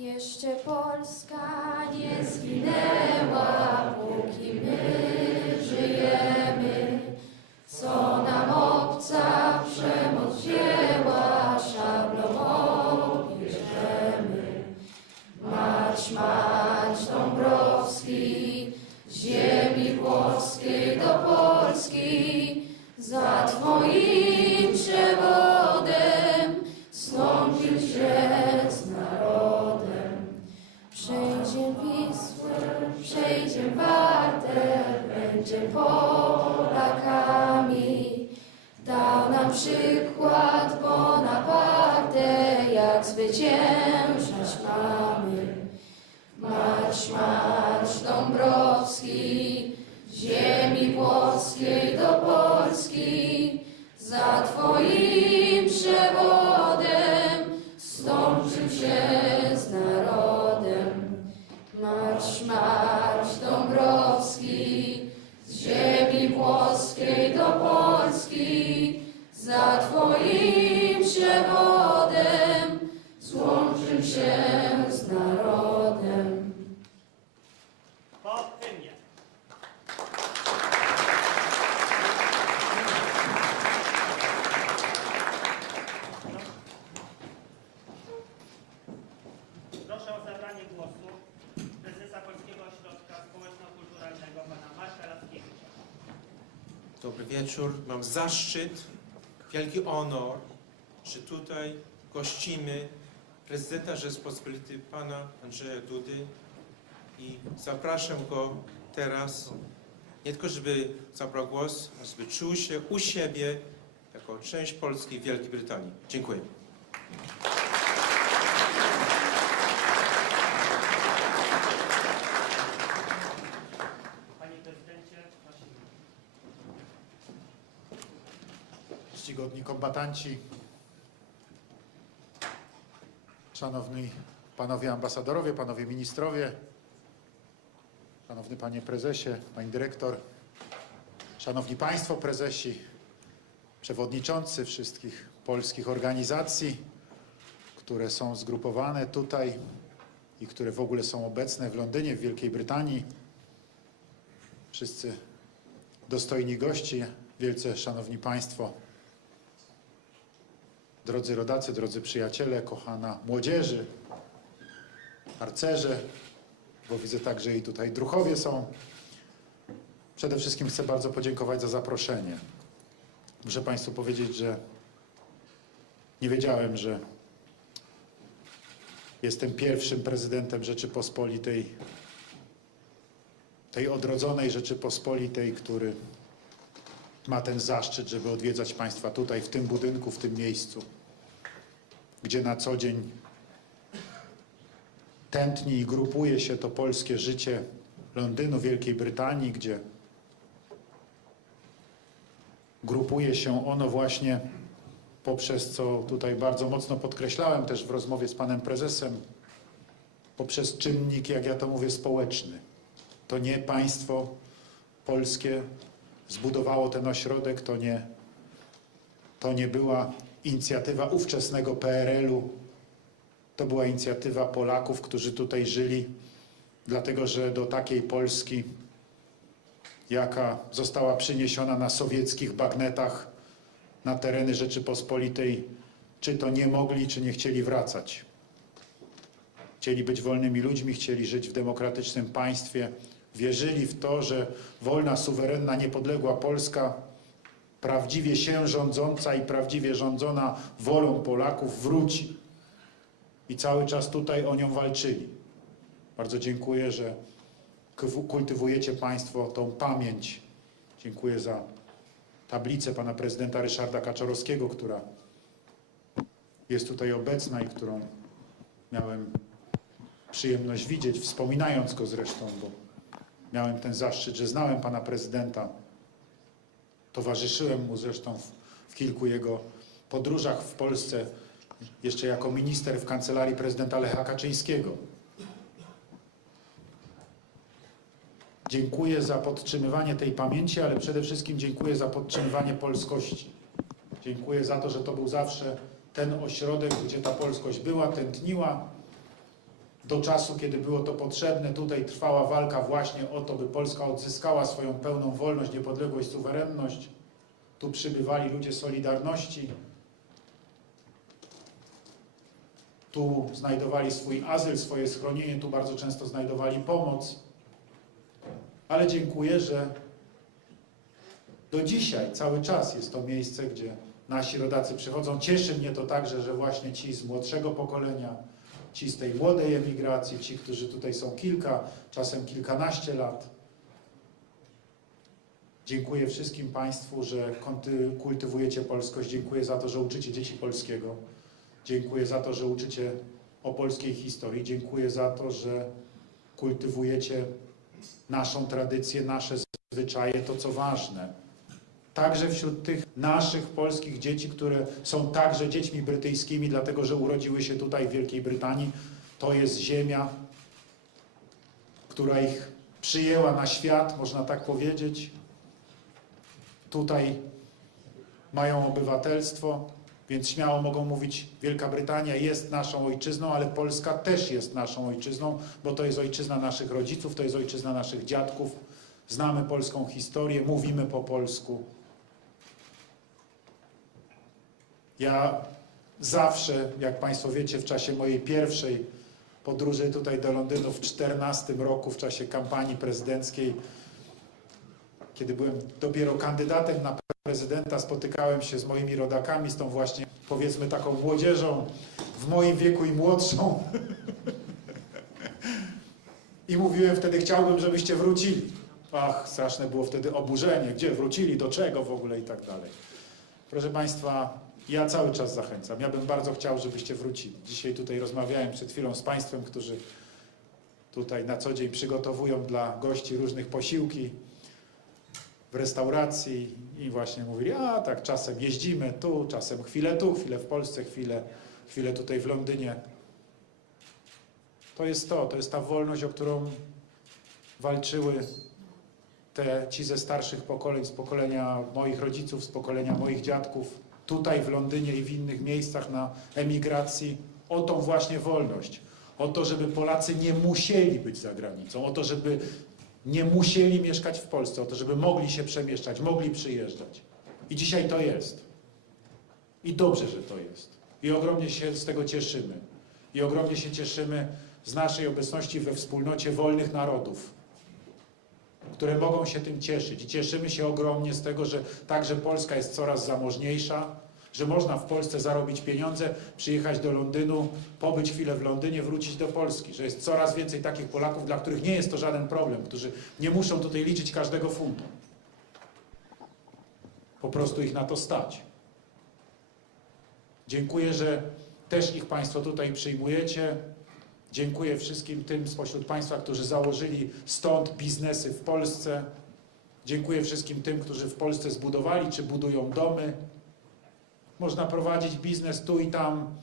Jeszcze Polska nie zginęła, póki my żyjemy. Co nam obca przemoc wzięła, szablą odbierzemy. Marsz, marsz Dąbrowski, ziemi włoskiej do Polski, za Twoim Polakami. Dał nam przykład Bonaparte, jak zwyciężać mamy. Marsz, marsz Dąbrowski, ziemi włoskiej do Polski, za Twoim przewodem. Złączył się Mam zaszczyt, wielki honor, że tutaj gościmy prezydenta Rzeczpospolitej pana Andrzeja Dudy i zapraszam go teraz nie tylko, żeby zabrał głos, ale żeby czuł się u siebie jako część Polski w Wielkiej Brytanii. Dziękuję. Panie prezydencie, prosimy. Szanowni panowie ambasadorowie, panowie ministrowie, szanowny panie prezesie, pani dyrektor, szanowni państwo prezesi, przewodniczący wszystkich polskich organizacji, które są zgrupowane tutaj i które w ogóle są obecne w Londynie, w Wielkiej Brytanii, wszyscy dostojni gości, wielce szanowni państwo, Drodzy rodacy, drodzy przyjaciele, kochana młodzieży, harcerze, bo widzę także i tutaj druchowie są. Przede wszystkim chcę bardzo podziękować za zaproszenie. Muszę Państwu powiedzieć, że nie wiedziałem, że jestem pierwszym prezydentem Rzeczypospolitej, tej odrodzonej Rzeczypospolitej, który ma ten zaszczyt, żeby odwiedzać Państwa tutaj, w tym budynku, w tym miejscu, gdzie na co dzień tętni i grupuje się to polskie życie Londynu, Wielkiej Brytanii, gdzie grupuje się ono właśnie poprzez, co tutaj bardzo mocno podkreślałem też w rozmowie z panem prezesem, poprzez czynnik, jak ja to mówię, społeczny. To nie państwo polskie zbudowało ten ośrodek, to nie, to nie była inicjatywa ówczesnego PRL-u, to była inicjatywa Polaków, którzy tutaj żyli, dlatego że do takiej Polski, jaka została przyniesiona na sowieckich bagnetach na tereny Rzeczypospolitej, czy to nie mogli, czy nie chcieli wracać. Chcieli być wolnymi ludźmi, chcieli żyć w demokratycznym państwie, wierzyli w to, że wolna, suwerenna, niepodległa Polska, prawdziwie się rządząca i prawdziwie rządzona wolą Polaków wróci. I cały czas tutaj o nią walczyli. Bardzo dziękuję, że kultywujecie Państwo tą pamięć. Dziękuję za tablicę pana prezydenta Ryszarda Kaczorowskiego, która jest tutaj obecna i którą miałem przyjemność widzieć, wspominając go zresztą, bo miałem ten zaszczyt, że znałem pana prezydenta. Towarzyszyłem mu zresztą w, w kilku jego podróżach w Polsce, jeszcze jako minister w kancelarii prezydenta Lecha Kaczyńskiego. Dziękuję za podtrzymywanie tej pamięci, ale przede wszystkim dziękuję za podtrzymywanie polskości. Dziękuję za to, że to był zawsze ten ośrodek, gdzie ta polskość była, tętniła do czasu, kiedy było to potrzebne. Tutaj trwała walka właśnie o to, by Polska odzyskała swoją pełną wolność, niepodległość, suwerenność. Tu przybywali ludzie Solidarności. Tu znajdowali swój azyl, swoje schronienie, tu bardzo często znajdowali pomoc. Ale dziękuję, że do dzisiaj cały czas jest to miejsce, gdzie nasi rodacy przychodzą. Cieszy mnie to także, że właśnie ci z młodszego pokolenia, ci z tej młodej emigracji, ci, którzy tutaj są kilka, czasem kilkanaście lat. Dziękuję wszystkim Państwu, że kultywujecie polskość. Dziękuję za to, że uczycie dzieci polskiego. Dziękuję za to, że uczycie o polskiej historii. Dziękuję za to, że kultywujecie naszą tradycję, nasze zwyczaje, to co ważne. Także wśród tych naszych polskich dzieci, które są także dziećmi brytyjskimi, dlatego że urodziły się tutaj w Wielkiej Brytanii. To jest ziemia, która ich przyjęła na świat, można tak powiedzieć. Tutaj mają obywatelstwo, więc śmiało mogą mówić, Wielka Brytania jest naszą ojczyzną, ale Polska też jest naszą ojczyzną, bo to jest ojczyzna naszych rodziców, to jest ojczyzna naszych dziadków. Znamy polską historię, mówimy po polsku. Ja zawsze, jak Państwo wiecie, w czasie mojej pierwszej podróży tutaj do Londynu w 14 roku, w czasie kampanii prezydenckiej, kiedy byłem dopiero kandydatem na prezydenta, spotykałem się z moimi rodakami, z tą właśnie, powiedzmy, taką młodzieżą w moim wieku i młodszą. I mówiłem wtedy, chciałbym, żebyście wrócili. Ach, straszne było wtedy oburzenie. Gdzie wrócili, do czego w ogóle i tak dalej. Proszę Państwa, ja cały czas zachęcam. Ja bym bardzo chciał, żebyście wrócili. Dzisiaj tutaj rozmawiałem przed chwilą z Państwem, którzy tutaj na co dzień przygotowują dla gości różnych posiłki w restauracji i właśnie mówili, a tak czasem jeździmy tu, czasem chwilę tu, chwilę w Polsce, chwilę, chwilę tutaj w Londynie. To jest to, to jest ta wolność, o którą walczyły te, ci ze starszych pokoleń, z pokolenia moich rodziców, z pokolenia moich dziadków, tutaj w Londynie i w innych miejscach na emigracji, o tą właśnie wolność. O to, żeby Polacy nie musieli być za granicą, o to, żeby nie musieli mieszkać w Polsce, o to, żeby mogli się przemieszczać, mogli przyjeżdżać. I dzisiaj to jest. I dobrze, że to jest. I ogromnie się z tego cieszymy. I ogromnie się cieszymy z naszej obecności we wspólnocie wolnych narodów, które mogą się tym cieszyć. I cieszymy się ogromnie z tego, że także Polska jest coraz zamożniejsza, że można w Polsce zarobić pieniądze, przyjechać do Londynu, pobyć chwilę w Londynie, wrócić do Polski, że jest coraz więcej takich Polaków, dla których nie jest to żaden problem, którzy nie muszą tutaj liczyć każdego funtu. Po prostu ich na to stać. Dziękuję, że też ich Państwo tutaj przyjmujecie. Dziękuję wszystkim tym spośród Państwa, którzy założyli stąd biznesy w Polsce. Dziękuję wszystkim tym, którzy w Polsce zbudowali czy budują domy. Można prowadzić biznes tu i tam.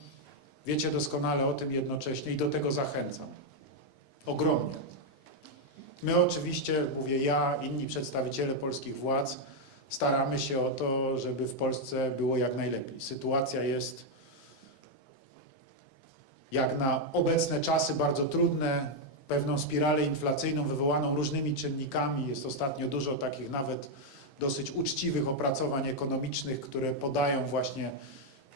Wiecie doskonale o tym jednocześnie i do tego zachęcam. Ogromnie. My oczywiście, mówię ja, inni przedstawiciele polskich władz, staramy się o to, żeby w Polsce było jak najlepiej. Sytuacja jest jak na obecne czasy bardzo trudne, pewną spiralę inflacyjną wywołaną różnymi czynnikami. Jest ostatnio dużo takich nawet dosyć uczciwych opracowań ekonomicznych, które podają właśnie,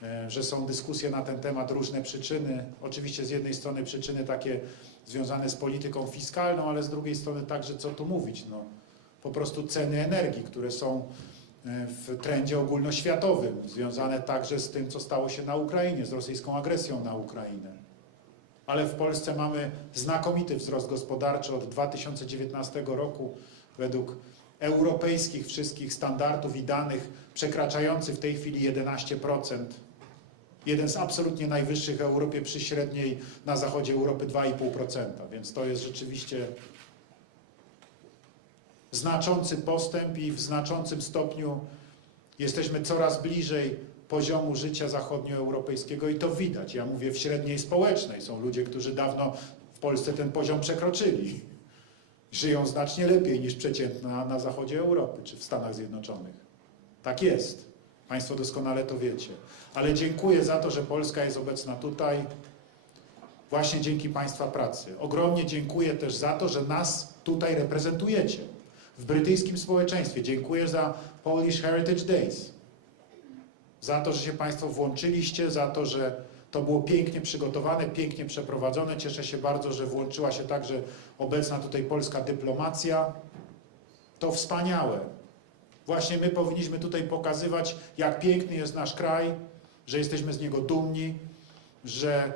e, że są dyskusje na ten temat, różne przyczyny. Oczywiście z jednej strony przyczyny takie związane z polityką fiskalną, ale z drugiej strony także, co tu mówić, no, po prostu ceny energii, które są e, w trendzie ogólnoświatowym, związane także z tym, co stało się na Ukrainie, z rosyjską agresją na Ukrainę. Ale w Polsce mamy znakomity wzrost gospodarczy od 2019 roku według europejskich wszystkich standardów i danych przekraczający w tej chwili 11%. Jeden z absolutnie najwyższych w Europie przy średniej na zachodzie Europy 2,5%, więc to jest rzeczywiście znaczący postęp i w znaczącym stopniu jesteśmy coraz bliżej poziomu życia zachodnioeuropejskiego i to widać. Ja mówię w średniej społecznej. Są ludzie, którzy dawno w Polsce ten poziom przekroczyli. Żyją znacznie lepiej niż przeciętna na zachodzie Europy czy w Stanach Zjednoczonych. Tak jest. Państwo doskonale to wiecie. Ale dziękuję za to, że Polska jest obecna tutaj. właśnie dzięki Państwa pracy. Ogromnie dziękuję też za to, że nas tutaj reprezentujecie w brytyjskim społeczeństwie. Dziękuję za Polish Heritage Days. Za to, że się Państwo włączyliście, za to, że to było pięknie przygotowane, pięknie przeprowadzone. Cieszę się bardzo, że włączyła się także obecna tutaj polska dyplomacja. To wspaniałe. Właśnie my powinniśmy tutaj pokazywać, jak piękny jest nasz kraj, że jesteśmy z niego dumni, że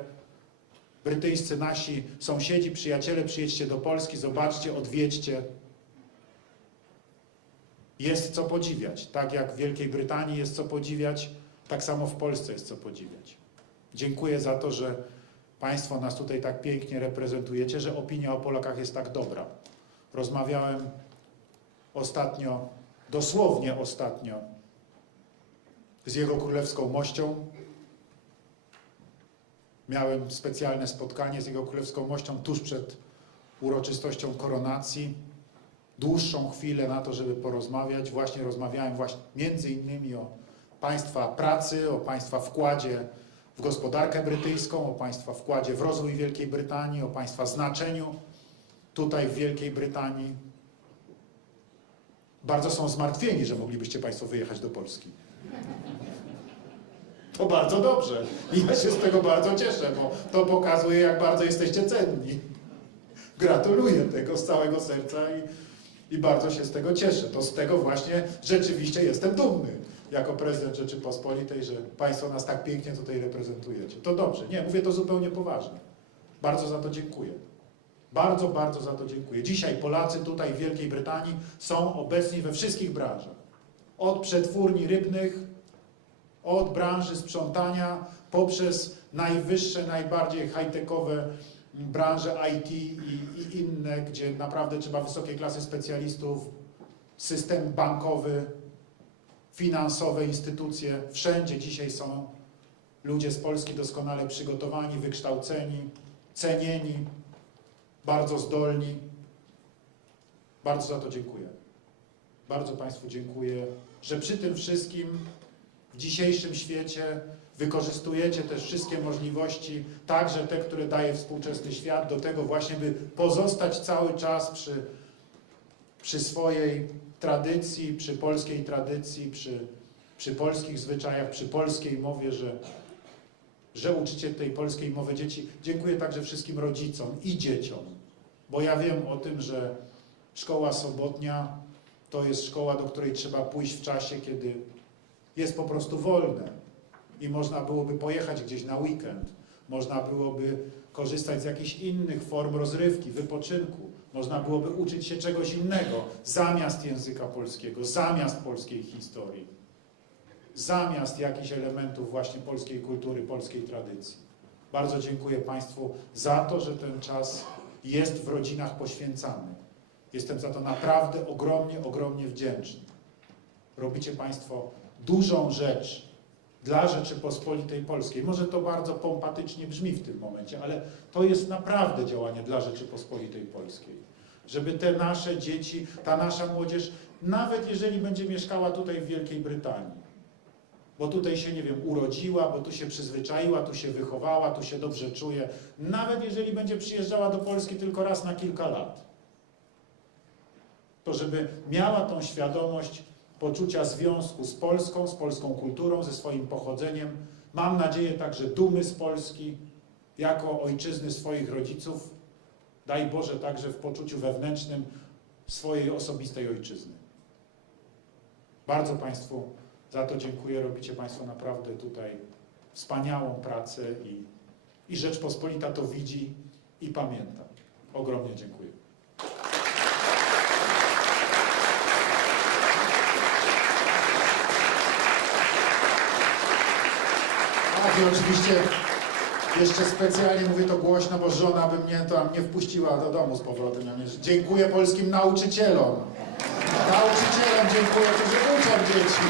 brytyjscy nasi sąsiedzi, przyjaciele, przyjedźcie do Polski, zobaczcie, odwiedźcie. Jest co podziwiać. Tak jak w Wielkiej Brytanii jest co podziwiać, tak samo w Polsce jest co podziwiać. Dziękuję za to, że Państwo nas tutaj tak pięknie reprezentujecie, że opinia o Polakach jest tak dobra. Rozmawiałem ostatnio, dosłownie ostatnio, z Jego Królewską Mością. Miałem specjalne spotkanie z Jego Królewską Mością tuż przed uroczystością koronacji. Dłuższą chwilę na to, żeby porozmawiać. Właśnie rozmawiałem właśnie między innymi o Państwa pracy, o Państwa wkładzie w gospodarkę brytyjską, o Państwa wkładzie w rozwój Wielkiej Brytanii, o Państwa znaczeniu tutaj w Wielkiej Brytanii. Bardzo są zmartwieni, że moglibyście Państwo wyjechać do Polski. To bardzo dobrze. I ja się z tego bardzo cieszę, bo to pokazuje, jak bardzo jesteście cenni. Gratuluję tego z całego serca i, i bardzo się z tego cieszę. To z tego właśnie rzeczywiście jestem dumny jako prezydent Rzeczypospolitej, że Państwo nas tak pięknie tutaj reprezentujecie. To dobrze. Nie, mówię to zupełnie poważnie. Bardzo za to dziękuję. Bardzo, bardzo za to dziękuję. Dzisiaj Polacy tutaj w Wielkiej Brytanii są obecni we wszystkich branżach. Od przetwórni rybnych, od branży sprzątania, poprzez najwyższe, najbardziej high-techowe branże IT i, i inne, gdzie naprawdę trzeba wysokiej klasy specjalistów, system bankowy, finansowe instytucje. Wszędzie dzisiaj są ludzie z Polski doskonale przygotowani, wykształceni, cenieni, bardzo zdolni. Bardzo za to dziękuję. Bardzo Państwu dziękuję, że przy tym wszystkim w dzisiejszym świecie wykorzystujecie też wszystkie możliwości, także te, które daje współczesny świat, do tego właśnie, by pozostać cały czas przy, przy swojej tradycji, przy polskiej tradycji, przy, przy polskich zwyczajach, przy polskiej mowie, że, że uczycie tej polskiej mowy dzieci. Dziękuję także wszystkim rodzicom i dzieciom, bo ja wiem o tym, że szkoła sobotnia to jest szkoła, do której trzeba pójść w czasie, kiedy jest po prostu wolne i można byłoby pojechać gdzieś na weekend, można byłoby korzystać z jakichś innych form rozrywki, wypoczynku, można byłoby uczyć się czegoś innego zamiast języka polskiego, zamiast polskiej historii, zamiast jakichś elementów właśnie polskiej kultury, polskiej tradycji. Bardzo dziękuję Państwu za to, że ten czas jest w rodzinach poświęcany. Jestem za to naprawdę ogromnie, ogromnie wdzięczny. Robicie Państwo dużą rzecz dla Rzeczypospolitej Polskiej. Może to bardzo pompatycznie brzmi w tym momencie, ale to jest naprawdę działanie dla Rzeczypospolitej Polskiej. Żeby te nasze dzieci, ta nasza młodzież, nawet jeżeli będzie mieszkała tutaj w Wielkiej Brytanii, bo tutaj się, nie wiem, urodziła, bo tu się przyzwyczaiła, tu się wychowała, tu się dobrze czuje, nawet jeżeli będzie przyjeżdżała do Polski tylko raz na kilka lat, to żeby miała tą świadomość poczucia związku z Polską, z polską kulturą, ze swoim pochodzeniem. Mam nadzieję także dumy z Polski, jako ojczyzny swoich rodziców. Daj Boże także w poczuciu wewnętrznym swojej osobistej ojczyzny. Bardzo Państwu za to dziękuję. Robicie Państwo naprawdę tutaj wspaniałą pracę i, i Rzeczpospolita to widzi i pamięta. Ogromnie dziękuję. Tak, i oczywiście jeszcze specjalnie mówię to głośno, bo żona by mnie tam nie wpuściła do domu z powrotem. Ja dziękuję polskim nauczycielom. Nauczycielom dziękuję, którzy uczą dzieci.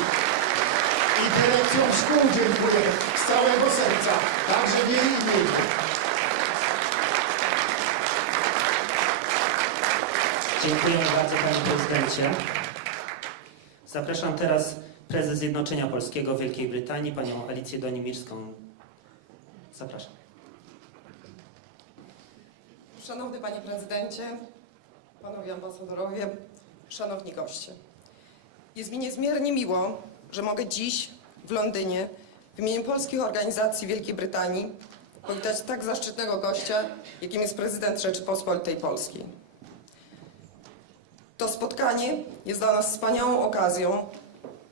I dyrekcjom szkół dziękuję z całego serca, także w jej imieniu. Dziękujemy bardzo Panie Prezydencie. Zapraszam teraz prezes Zjednoczenia Polskiego Wielkiej Brytanii, Panią Alicję Donimirską. Zapraszam. Szanowny Panie Prezydencie, Panowie Ambasadorowie, Szanowni Goście. Jest mi niezmiernie miło, że mogę dziś w Londynie w imieniu polskich organizacji Wielkiej Brytanii powitać tak zaszczytnego gościa, jakim jest prezydent Rzeczypospolitej Polskiej. To spotkanie jest dla nas wspaniałą okazją,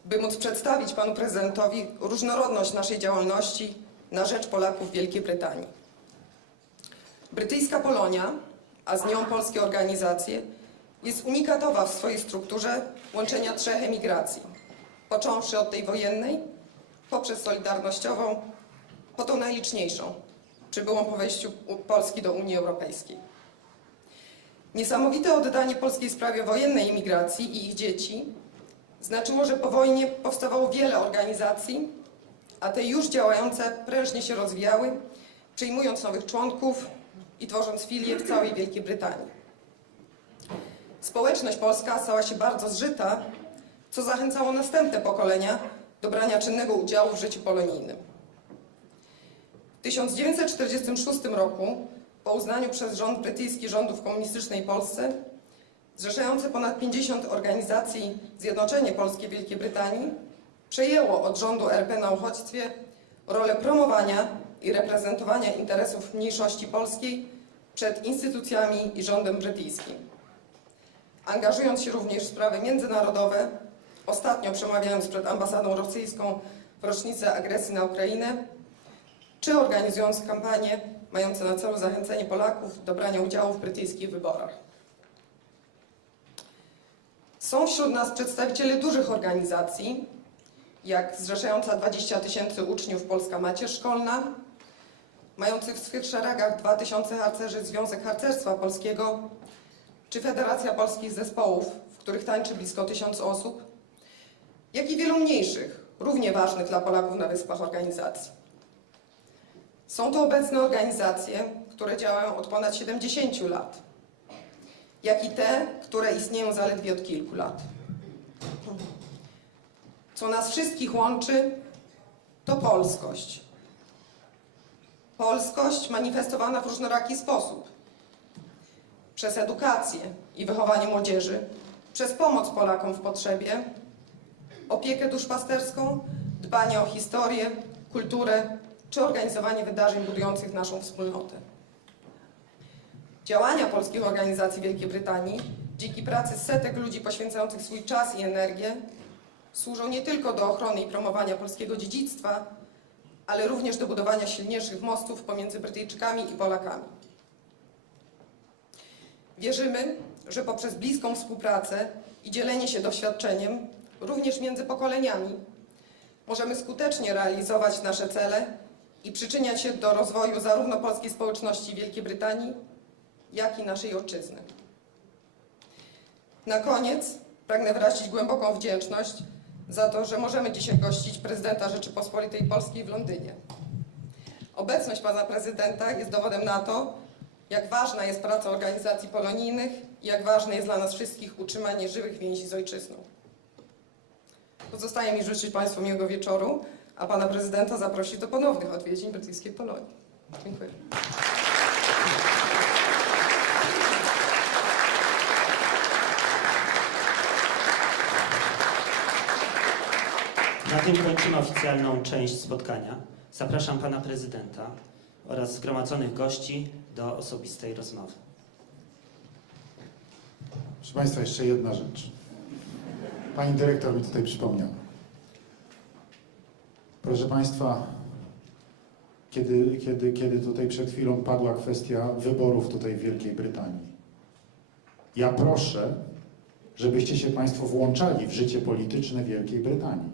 by móc przedstawić Panu Prezydentowi różnorodność naszej działalności na rzecz Polaków w Wielkiej Brytanii. Brytyjska Polonia, a z nią polskie organizacje, jest unikatowa w swojej strukturze łączenia trzech emigracji. Począwszy od tej wojennej, poprzez solidarnościową, po tą najliczniejszą, przybyłą po wejściu Polski do Unii Europejskiej. Niesamowite oddanie polskiej sprawie wojennej emigracji i ich dzieci znaczyło, że po wojnie powstawało wiele organizacji, a te już działające prężnie się rozwijały, przyjmując nowych członków i tworząc filie w całej Wielkiej Brytanii. Społeczność polska stała się bardzo zżyta, co zachęcało następne pokolenia do brania czynnego udziału w życiu polonijnym. W 1946 roku, po uznaniu przez rząd brytyjski rządów komunistycznej Polsce, zrzeszające ponad 50 organizacji Zjednoczenie Polskie Wielkiej Brytanii przejęło od rządu RP na uchodźstwie rolę promowania i reprezentowania interesów mniejszości polskiej przed instytucjami i rządem brytyjskim. Angażując się również w sprawy międzynarodowe, ostatnio przemawiając przed ambasadą rosyjską w rocznicę agresji na Ukrainę, czy organizując kampanie mające na celu zachęcenie Polaków do brania udziału w brytyjskich wyborach. Są wśród nas przedstawiciele dużych organizacji, jak zrzeszająca 20 tysięcy uczniów Polska Macierz Szkolna, mających w swych szeregach 2000 harcerzy Związek Harcerstwa Polskiego, czy Federacja Polskich Zespołów, w których tańczy blisko tysiąc osób, jak i wielu mniejszych, równie ważnych dla Polaków na Wyspach organizacji. Są to obecne organizacje, które działają od ponad 70 lat, jak i te, które istnieją zaledwie od kilku lat. Co nas wszystkich łączy, to polskość. Polskość manifestowana w różnoraki sposób. Przez edukację i wychowanie młodzieży, przez pomoc Polakom w potrzebie, opiekę duszpasterską, dbanie o historię, kulturę czy organizowanie wydarzeń budujących naszą wspólnotę. Działania polskich organizacji Wielkiej Brytanii, dzięki pracy setek ludzi poświęcających swój czas i energię, służą nie tylko do ochrony i promowania polskiego dziedzictwa, ale również do budowania silniejszych mostów pomiędzy Brytyjczykami i Polakami. Wierzymy, że poprzez bliską współpracę i dzielenie się doświadczeniem, również między pokoleniami, możemy skutecznie realizować nasze cele i przyczyniać się do rozwoju zarówno polskiej społeczności Wielkiej Brytanii, jak i naszej ojczyzny. Na koniec pragnę wyrazić głęboką wdzięczność za to, że możemy dzisiaj gościć prezydenta Rzeczypospolitej Polskiej w Londynie. Obecność pana prezydenta jest dowodem na to, jak ważna jest praca organizacji polonijnych i jak ważne jest dla nas wszystkich utrzymanie żywych więzi z ojczyzną. Pozostaje mi życzyć Państwu miłego wieczoru, a pana prezydenta zaprosić do ponownych odwiedzin brytyjskiej Polonii. Dziękuję. Na tym kończymy oficjalną część spotkania. Zapraszam pana prezydenta oraz zgromadzonych gości do osobistej rozmowy. Proszę Państwa, jeszcze jedna rzecz. Pani dyrektor mi tutaj przypomniała. Proszę Państwa, kiedy, kiedy, kiedy tutaj przed chwilą padła kwestia wyborów tutaj w Wielkiej Brytanii, ja proszę, żebyście się Państwo włączali w życie polityczne Wielkiej Brytanii.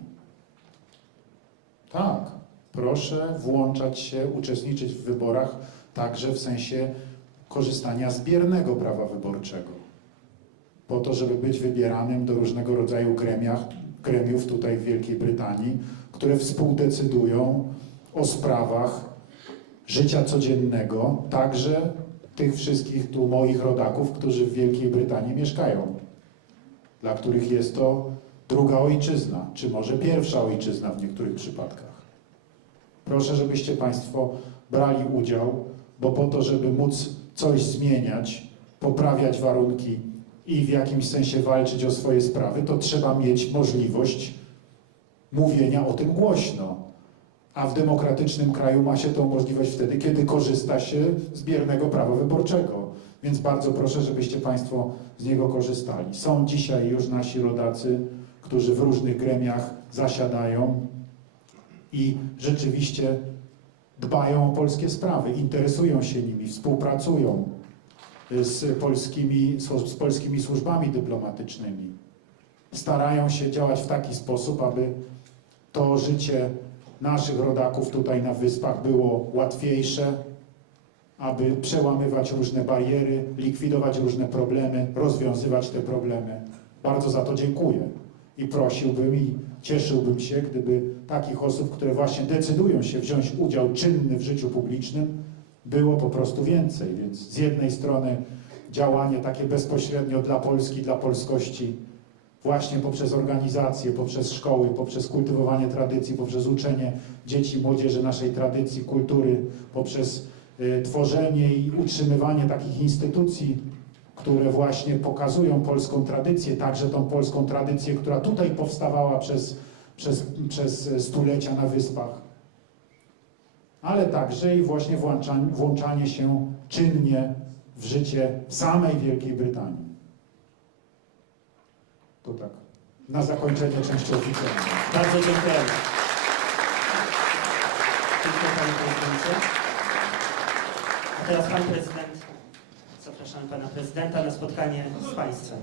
Tak, proszę włączać się, uczestniczyć w wyborach także w sensie korzystania z biernego prawa wyborczego. Po to, żeby być wybieranym do różnego rodzaju gremiach, gremiów tutaj w Wielkiej Brytanii, które współdecydują o sprawach życia codziennego, także tych wszystkich tu moich rodaków, którzy w Wielkiej Brytanii mieszkają, dla których jest to druga ojczyzna, czy może pierwsza ojczyzna w niektórych przypadkach. Proszę, żebyście Państwo brali udział, bo po to, żeby móc coś zmieniać, poprawiać warunki i w jakimś sensie walczyć o swoje sprawy, to trzeba mieć możliwość mówienia o tym głośno. A w demokratycznym kraju ma się tą możliwość wtedy, kiedy korzysta się z biernego prawa wyborczego. Więc bardzo proszę, żebyście Państwo z niego korzystali. Są dzisiaj już nasi rodacy, którzy w różnych gremiach zasiadają i rzeczywiście dbają o polskie sprawy, interesują się nimi, współpracują z polskimi, z polskimi służbami dyplomatycznymi. Starają się działać w taki sposób, aby to życie naszych rodaków tutaj na wyspach było łatwiejsze, aby przełamywać różne bariery, likwidować różne problemy, rozwiązywać te problemy. Bardzo za to dziękuję i prosiłbym i cieszyłbym się, gdyby takich osób, które właśnie decydują się wziąć udział czynny w życiu publicznym, było po prostu więcej. Więc z jednej strony działanie takie bezpośrednio dla Polski, dla polskości, właśnie poprzez organizacje, poprzez szkoły, poprzez kultywowanie tradycji, poprzez uczenie dzieci i młodzieży naszej tradycji, kultury, poprzez y, tworzenie i utrzymywanie takich instytucji, które właśnie pokazują polską tradycję, także tą polską tradycję, która tutaj powstawała przez, przez, przez stulecia na wyspach, ale także i właśnie włączanie, włączanie się czynnie w życie samej Wielkiej Brytanii. To tak, na zakończenie części oficjalnej. Bardzo dziękujemy. Dziękuję panie prezydencie. A teraz pan prezydent. Zapraszamy pana prezydenta na spotkanie z państwem.